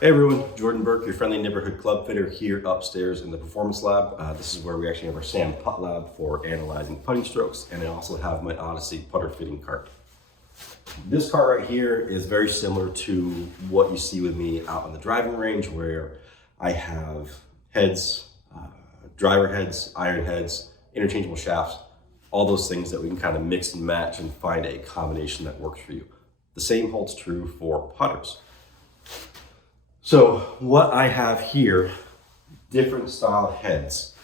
Hey everyone, Jordan Burke, your friendly neighborhood club fitter here upstairs in the performance lab. This is where we actually have our SAM putt lab for analyzing putting strokes, and I also have my Odyssey putter fitting cart. This cart right here is very similar to what you see with me out on the driving range, where I have heads, driver heads, iron heads, interchangeable shafts, all those things that we can kind of mix and match and find a combination that works for you. The same holds true for putters. So what I have here, different style heads.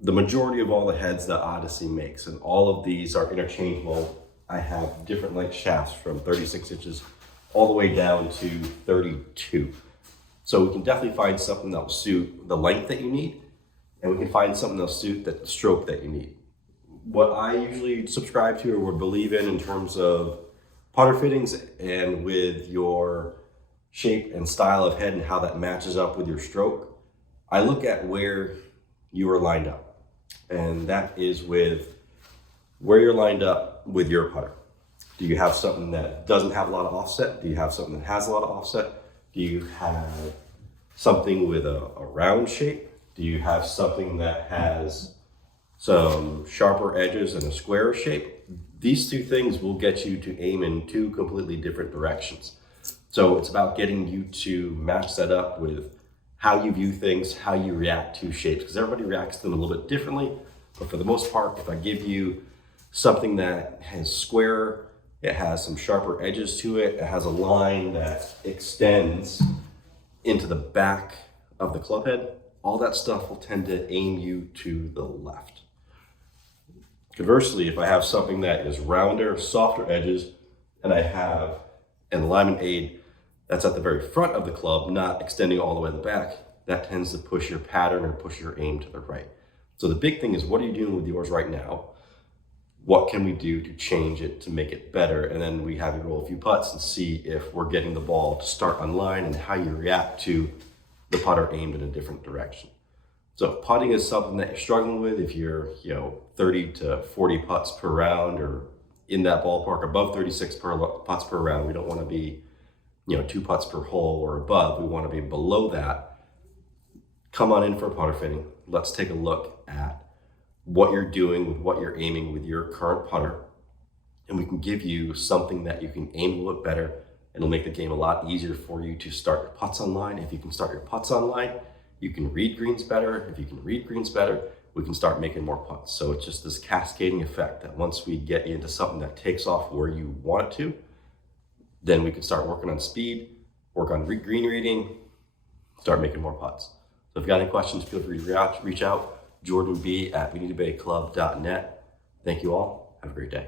The majority of all the heads that Odyssey makes, and all of these are interchangeable. I have different length shafts from 36 inches all the way down to 32. So we can definitely find something that will suit the length that you need, and we can find something that will suit the stroke that you need. What I usually subscribe to or would believe in terms of putter fittings and with your shape and style of head and how that matches up with your stroke, I look at where you are lined up, and that is with where you're lined up with your putter. Do you have something that doesn't have a lot of offset? Do you have something that has a lot of offset? Do you have something with a round shape? Do you have something that has some sharper edges and a square shape? These two things will get you to aim in two completely different directions. So it's about getting you to match that up with how you view things, how you react to shapes, because everybody reacts to them a little bit differently. But for the most part, if I give you something that has square, it has some sharper edges to it, it has a line that extends into the back of the club head, all that stuff will tend to aim you to the left. Conversely, if I have something that is rounder, softer edges, and I have an alignment aid that's at the very front of the club, not extending all the way to the back, that tends to push your pattern or push your aim to the right. So the big thing is, what are you doing with yours right now? What can we do to change it to make it better? And then we have you roll a few putts and see if we're getting the ball to start on line and how you react to the putter aimed in a different direction. So if putting is something that you're struggling with, if you're 30 to 40 putts per round or in that ballpark, above 36 putts per round, we don't want to be 2 putts per hole or above. We want to be below that. Come on in for a putter fitting. Let's take a look at what you're doing with what you're aiming with your current putter, and we can give you something that you can aim a little bit better. It'll make the game a lot easier for you to start your putts on line. If you can start your putts on line, you can read greens better. If you can read greens better, we can start making more putts. So it's just this cascading effect that once we get you into something that takes off where you want it to, then we can start working on speed, work on green reading, start making more putts. So if you've got any questions, feel free to reach out. Jordan B at WeNeedToBayClub.net. Thank you all. Have a great day.